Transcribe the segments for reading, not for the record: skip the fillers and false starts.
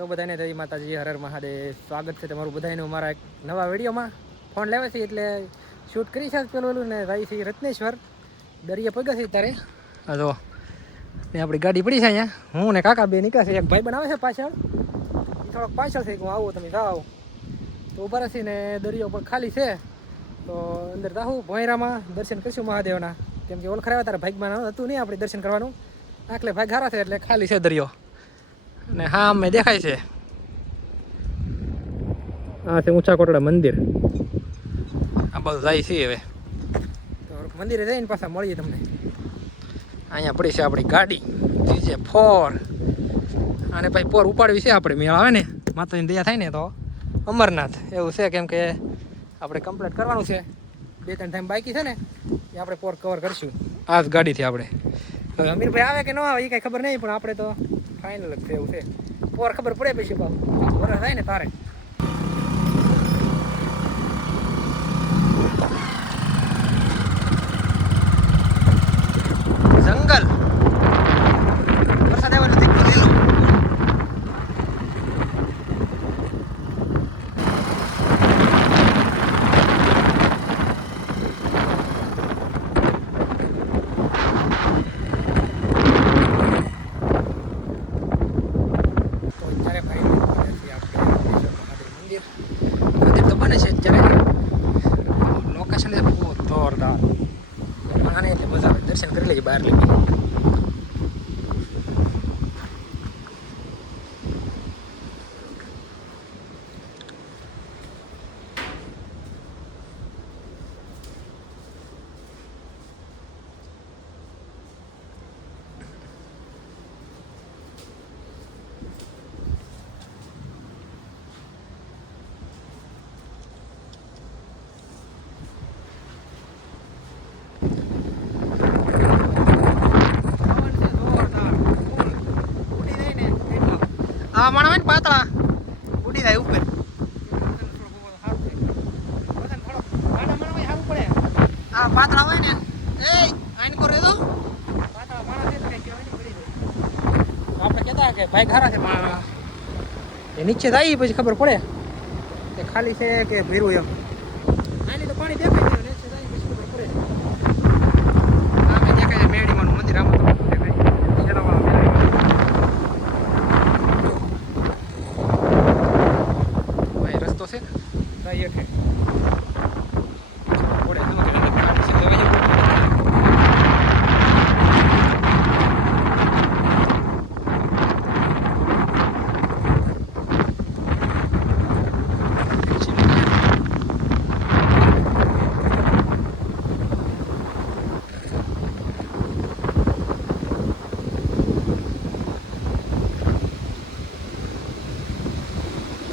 તો બધાને જય માતાજી, હર હર મહાદેવ. સ્વાગત છે તમારું બધાનું મારા એક નવા વિડીયોમાં. ફોન લેવા છે એટલે શૂટ કરી છે પેલું ને જાય છે રત્નેશ્વર દરિયા પગ્યા છે ત્યારે. હા તો ને આપણી ગાડી પડી છે અહીંયા. હું ને કાકા બે નીકળશે. એક ભાઈ બનાવે છે પાછળ, એ થોડોક પાછળ છે કે હું આવું તમે જાઓ તો ઉભા રહેશે ને દરિયો પણ ખાલી છે તો અંદર જાઉં ભોંયરામાં દર્શન કરીશું મહાદેવના. કેમ કે ઓળખાર આવ્યા તારે ભાગમાં હતું નહીં આપણે દર્શન કરવાનું, આટલે ભાગ હારા છે એટલે ખાલી છે દરિયો. અને હા અમે દેખાય છે આ છે ઊંચા કોટડા મંદિર. આ બધું જાય છે હવે તો મંદિરે જઈને પાછા મળીએ તમને. અહીંયા પડી છે આપણી ગાડી છે 4 અને ભાઈ 4 ઉપાડવી છે આપણે. મેળ આવે ને માતાજીની દયા થાય ને તો અમરનાથ એવું છે. કેમ કે આપણે કમ્પ્લીટ કરવાનું છે, 2-3 ટાઈમ બાકી છે ને એ આપણે 4 કવર કરીશું આ જ ગાડીથી. આપણે હવે અમીરભાઈ આવે કે ન આવે એ કાંઈ ખબર નહીં, પણ આપણે તો ફાઇનલ જ છે એવું છે. 4 ખબર પડે પછી વરસ થાય ને તારે. જંગલ વરસાદ આવ્યો નથી લીલું. મંદિર તો બને છે અત્યારે. લોકેશન છે બહુ જોરદાર. આને એટલે મજા આવે, દર્શન કરી લઈએ બહાર લઈ. આ માણસ ને પાતળા ઉડી જાય ઉપર. આ પાતળા હોય ને એ આઈન કરે તો પાતળા માણસ એટલે કઈ કહેવાય નહીં, પડી જાય. આપણે કહેતા કે ભાઈ ખારા છે માણસ એ નીચે જાય પછી ખબર પડે કે ખાલી છે કે ભીરું એમ. આની તો પાણી દેખાય છે, નીચે જાય પછી ખબર પડે. આમે દેખાય છે મેડીમાનું મંદિર. આમાં તો દેખાય છે ભાઈ એક ઓડે તો કે અંદર કાઢી છે દવાઈ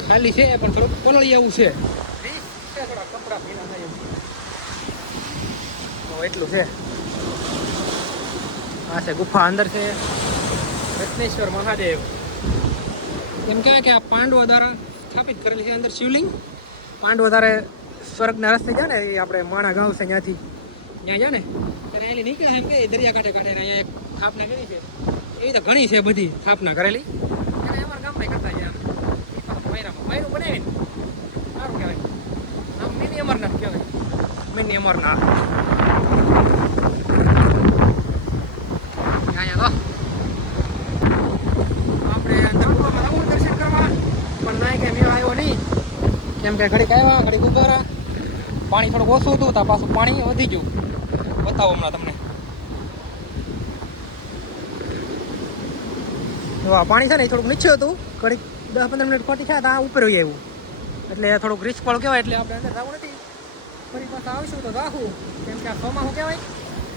ખાલી છે પણ થોડુંક પલળી આવું છે. થોડા કપડા ભીના થાય એમ એટલું છે. આ છે ગુફા, અંદર છે રત્નેશ્વર મહાદેવ. એમ કહેવાય કે આ પાંડવો દ્વારા સ્થાપિત કરેલી છે અંદર શિવલિંગ. પાંડવો દ્વારા સ્વર્ગના રસ્તે જાય ને, એ આપણે માણા ગાંવ છે ત્યાંથી ત્યાં જાય ને ત્યારે અહીંથી નીકળે એમ કે દરિયા કાંઠે કાંઠે અહીંયા એક સ્થાપના કરી છે. એવી તો ઘણી છે બધી સ્થાપના કરેલી. એને અમારા ગામમાં કરતા છે માયરું બનાવીને સારું કહેવાય. આમ મિની અમરનાથ કહેવાય, મિની અમરનાથ. અહીંયા તો આપણે અંદર ગુફામાં આવું દર્શન કરવા, પણ નાય કે મેળ આવ્યો નહીં. કેમ કે ઘડીક આવ્યા ઘડીક ઉભા રહ્યા, પાણી થોડુંક ઓછું હતું તો પાછું પાણી વધી ગયું. બતાવો હમણાં તમને. તો આ પાણી છે ને એ થોડુંક નીચે હતું, ઘડીક 10-15 મિનિટ ખોટી થયા તો આ ઉપર આવી આવ્યું. એટલે થોડુંક રિસ્ક વાળું કહેવાય, એટલે આપણે અંદર જવું નથી. ફરી પાછા આવીશું તો જાખું. કેમ કે આ ચોમાસું કહેવાય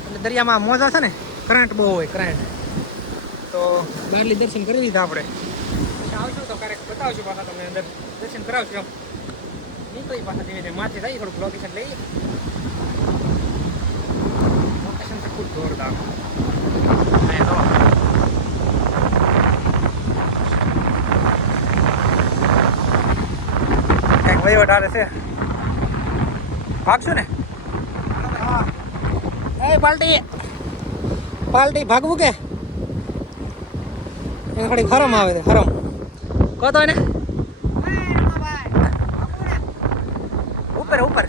એટલે દરિયામાં મોજા છે ને, કરંટ બહુ હોય કરંટ. તો બહારલી દર્શન કરી લીધા આપણે. પછી આવશું તો ક્યારેક બતાવશું પાછા તમને, અંદર દર્શન કરાવશું. એમ નીકળી પાછા ધીમે ધીમે માથે જઈએ, થોડુંક લોકેશન લઈએ. લોકેશન છે ખૂબ જોરદાર. વહીવટ આવે છે. ભાગશું ને એ પાલટી પાલટી ભાગવું કે એ ઘડી હરમ આવે છે. હરમ કહો તો એને ઉપર ઉપર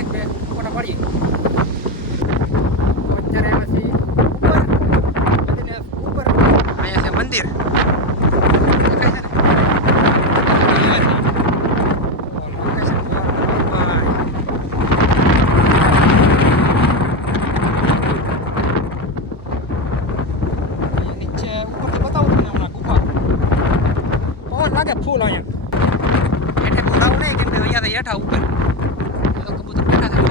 એક બે ફોટા પડીએ અત્યારે એમાંથી ઉપર અહીંયા છે મંદિર ફૂલ અહીંયા એટલે બોલાવું નહીં કેમ કે અહીંયા હેઠા ઉપર તો કબૂતર બેઠા થાય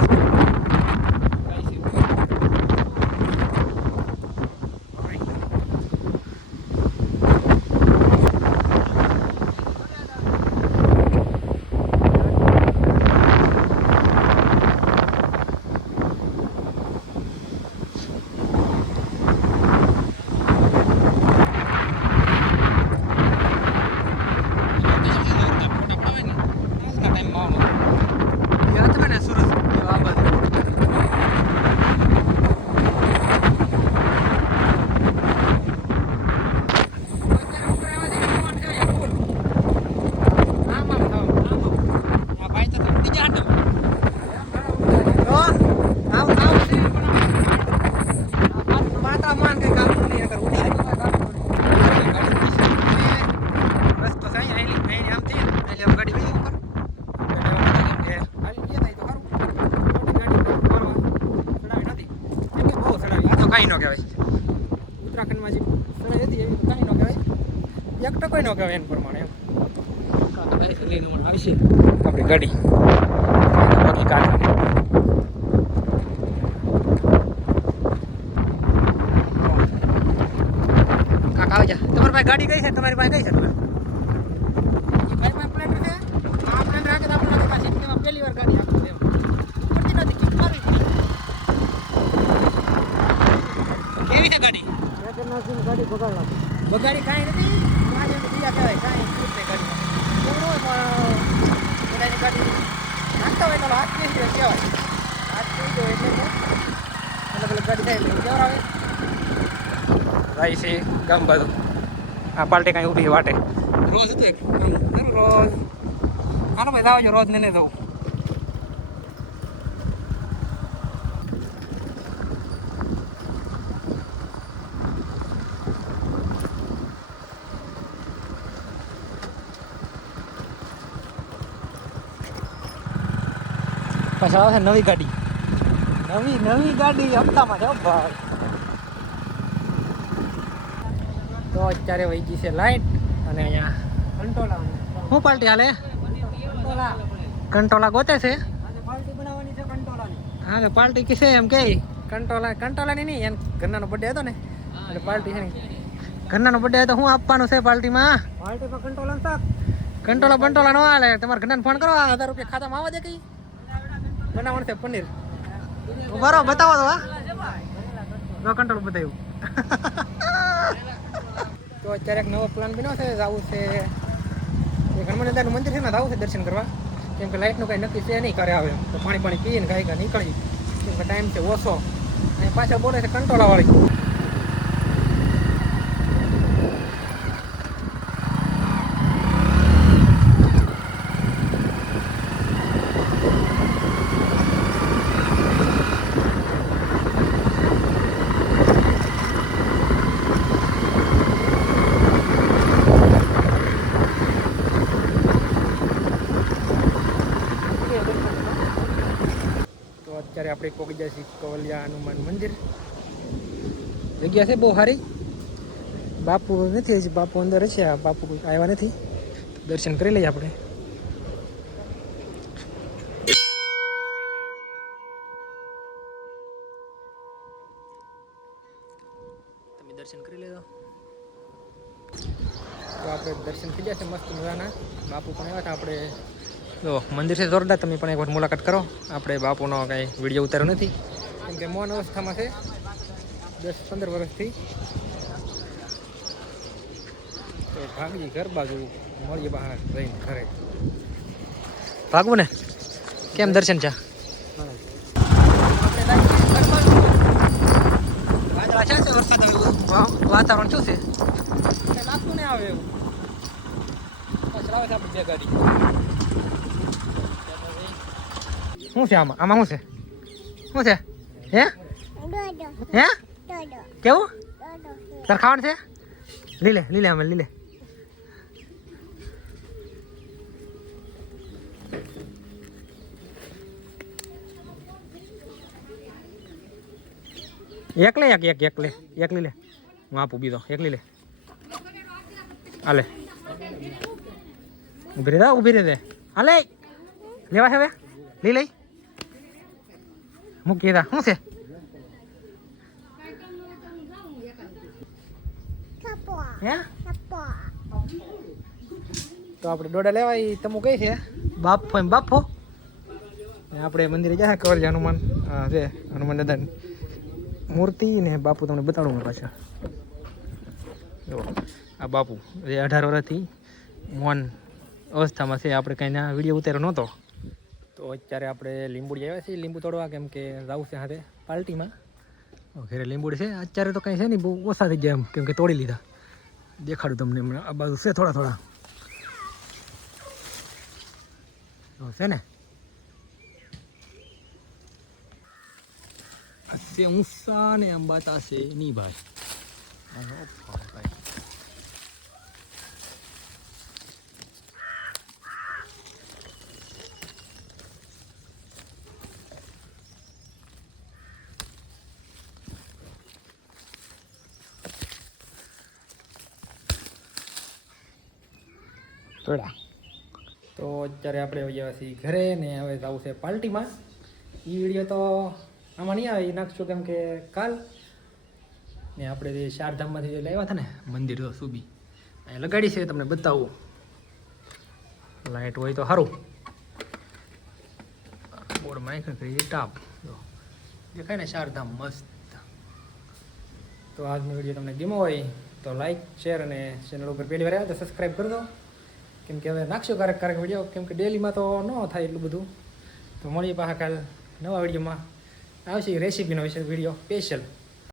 ઉત્તરાખંડમાં જે સળાઈ હતી એવી તો કાંઈ ન કહેવાય એક ટકો ન કહેવાય એના પ્રમાણે એમ લઈને આવશે આપણી ગાડી બાકી કાઢ કાકા આવી જા તમારી પાસે ગાડી કઈ છે તમારી પાસે કઈ છે તમારે ભાઈ પાસે પ્લેટ છે આ પ્લેટ રાખે તો આપણે પાસે સિટીમાં પહેલી વાર ગાડી આપી દેવા પડતી નથી કિક મારવી પડી કેવી છે ગાડી ગાડી બગાડી કાંઈ નથી બીજા કહેવાય કાંઈ ગાડી બધાની ગાડી નાખતા હોય તો હાથ પીસ કહેવાય હાથ પી દો એટલે અલગ અલગ ગાડી થાય એટલે કેવા આવે ભાઈ છે ગામ બાજુ આ પાર્ટી કાંઈ ઊભી વાટે રોજ હતું એક રોજ હાલો ભાઈ આવજો રોજ ને જવું પાછા આવે છે નવી ગાડી નવી ગાડી હપ્તામાં છે ભાઈ તો અત્યારે વહી ગઈ છે લાઈટ અને અહીંયા કંટોલા શું પાર્ટી હાલે કંટોલા ગોતે છે હા તો પાર્ટી કિસે એમ કે કંટોલાની નહીં એમ ઘરનાનો બર્થડે હતો ને એટલે પાર્ટી છે ને ઘરનાનો બર્થડે હતો શું આપવાનું છે પાર્ટીમાં કંટોલા બંટોલા ન હાલે તમારા ઘરનાને ફોન કરો 1000 રૂપિયા ખાતામાં આવવા દે કઈ બનાવવાનું છે પનીર બરો બતાવો તો હા કંટ્રોલ બતાવ્યું તો અત્યારે એક નવો પ્લાન બન્યો છે જવું છે હનુમાન દાદાનું મંદિર છે ને જવું છે દર્શન કરવા કેમ કે લાઇટનું કંઈ નક્કી છે નહીં કરે આવે તો પાણી પીને ગાય નીકળી કેમ કે ટાઈમ છે ઓછો અને પાછળ બોલે છે કંટ્રોલાવાળી અત્યારે આપણે પહોંચી જાય છીએ કવલિયા હનુમાન મંદિર જગ્યા છે બહુ સારી બાપુ નથી હજી બાપુ અંદર છે બાપુ કોઈ આવ્યા નથી દર્શન કરી લઈએ આપણે તમે દર્શન કરી લેજો તો આપણે દર્શન થઈ જશે મસ્ત મજાના બાપુ પણ આવ્યા હતા આપણે તો મંદિર છે જોરદાર તમે પણ એકવાર મુલાકાત કરો આપણે બાપુનો કાંઈ વિડીયો ઉતાર્યો નથી કેમ કે મૌન અવસ્થામાં છે 10-15 વર્ષથી તો ભાગી ઘર બાજુ મળીએ બહાર રહીને ઘરે ભાગવું ને કેમ દર્શન છે વાતાવરણ શું છે લાગતું ને ના આવે એવું ચલાવે છે આપણી બે ગાડી. શું છે આમાં? આમાં શું છે? શું છે? હે હે કેવું તાર ખાવાનું છે? લીલે લીલે અમે લીલે. એકલે એક લીલે હું આપું બીજો એક લીલે. હાલે ઉભી રહે હાલે લેવા છે હવે લઈ લઈ મૂકી દા. શું છે? હે તો આપણે ડોડા લેવાય તમું કઈ છે બાપો એમ બાપો. આપણે મંદિરે જાય કવર છે હનુમાન છે હનુમાન દાદા મૂર્તિ ને બાપુ તમને બતાડું પાછા. જો આ બાપુ એ 18 વર્ષથી મોન અવસ્થામાં છે. આપણે કંઈ ના વિડીયો ઉતાર્યો નહોતો તો અત્યારે આપણે લીંબુડી આવ્યા છીએ લીંબુ તોડવા, કેમ કે જાવું છે હાથે પાર્ટીમાં. ઘરે લીંબુડી છે અત્યારે તો કંઈ છે નહીં, બહુ ઓછા થઈ ગયા એમ કેમ કે તોડી લીધા. દેખાડું તમને હમણાં. આ બાજુ છે થોડા થોડા છે ને. से ऊंचा ने अंबाता से नहीं भाई. તો અત્યારે આપણે ગયા છીએ ઘરે ને હવે જવું છે પાર્ટીમાં. એ વિડીયો તો આમાં નહીં આવે, એ નાખશું કેમ કે કાલ ને આપણે જે ચારધામમાંથી જે લાવ્યા હતા ને મંદિર તો સુબી અહીંયા લગાડી છે, તમને બતાવું. લાઇટ હોય તો સારું. બોર્ડમાં નાખી કરી ટાપ જો દેખાય ને ચારધામ મસ્ત. તો આજનો વિડીયો તમને ગમ્યો હોય તો લાઈક શેર અને ચેનલ ઉપર પહેલી વાર આવ્યા તો સબસ્ક્રાઈબ કરી દો, કેમ કે હવે નાખશો ક્યારેક વિડીયો, કેમ કે ડેલીમાં તો ન થાય એટલું બધું. તો મળીએ પાછા કાલ નવા વિડીયોમાં આવશે રેસીપીનો વિશે વિડીયો સ્પેશિયલ.